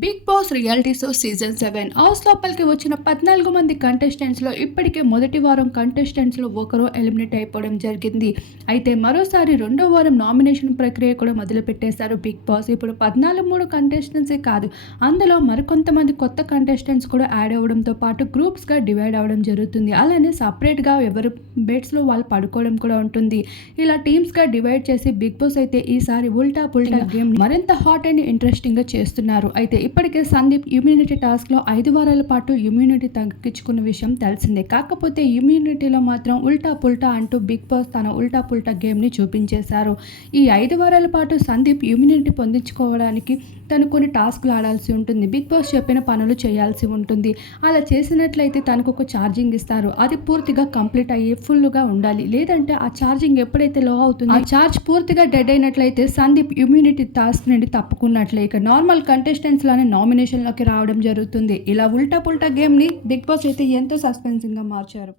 Big Boss reality show season 7 house లోపలికి వచ్చిన 14 మంది కంటెస్టెంట్స్లో ఇప్పటికే మొదటి వారం కంటెస్టెంట్స్లో ఒకరు ఎలిమినేట్ అయిపోవడం జరిగింది. అయితే మరోసారి రెండో వారం నామినేషన్ ప్రక్రియ కూడా మొదలుపెట్టేశారు బిగ్ బాస్. ఇప్పుడు 14 కంటెస్టెంట్సే కాదు, అందులో మరికొంతమంది కొత్త కంటెస్టెంట్స్ కూడా యాడ్ అవ్వడంతో పాటు గ్రూప్స్గా డివైడ్ అవ్వడం జరుగుతుంది. అలానే సపరేట్గా ఎవరు బెడ్స్లో వాళ్ళు పడుకోవడం కూడా ఉంటుంది. ఇలా టీమ్స్గా డివైడ్ చేసి బిగ్ బాస్ అయితే ఈసారి ఉల్టా పుల్టా గేమ్ మరింత హాట్ అండ్ ఇంట్రెస్టింగ్గా చేస్తున్నారు. అయితే ఇప్పటికే సందీప్ ఇమ్యూనిటీ టాస్క్లో 5 వారాల పాటు ఇమ్యూనిటీ తగ్గించుకున్న విషయం తెలిసిందే. కాకపోతే ఇమ్యూనిటీలో మాత్రం ఉల్టా పుల్టా అంటూ బిగ్ బాస్ తన ఉల్టా పుల్టా గేమ్ని చూపించేశారు. ఈ 5 వారాల పాటు సందీప్ ఇమ్యూనిటీ పొందించుకోవడానికి తను కొన్ని టాస్క్లు ఆడాల్సి ఉంటుంది. బిగ్ బాస్ చెప్పిన పనులు చేయాల్సి ఉంటుంది. అలా చేసినట్లయితే తనకు ఒక ఛార్జింగ్ ఇస్తారు. అది పూర్తిగా కంప్లీట్ అయ్యి ఫుల్గా ఉండాలి. లేదంటే ఆ ఛార్జింగ్ ఎప్పుడైతే లో అవుతుందో ఆ ఛార్జ్ పూర్తిగా డెడ్ అయినట్లయితే సందీప్ ఇమ్యూనిటీ టాస్క్ నుండి తప్పుకున్నట్లే. ఇక నార్మల్ కంటెస్టెంట్స్ లానే నామినేషన్లోకి రావడం జరుగుతుంది. ఇలా ఉల్టా పుల్టా గేమ్ని బిగ్ బాస్ అయితే ఎంతో సస్పెన్సింగ్గా మార్చారు.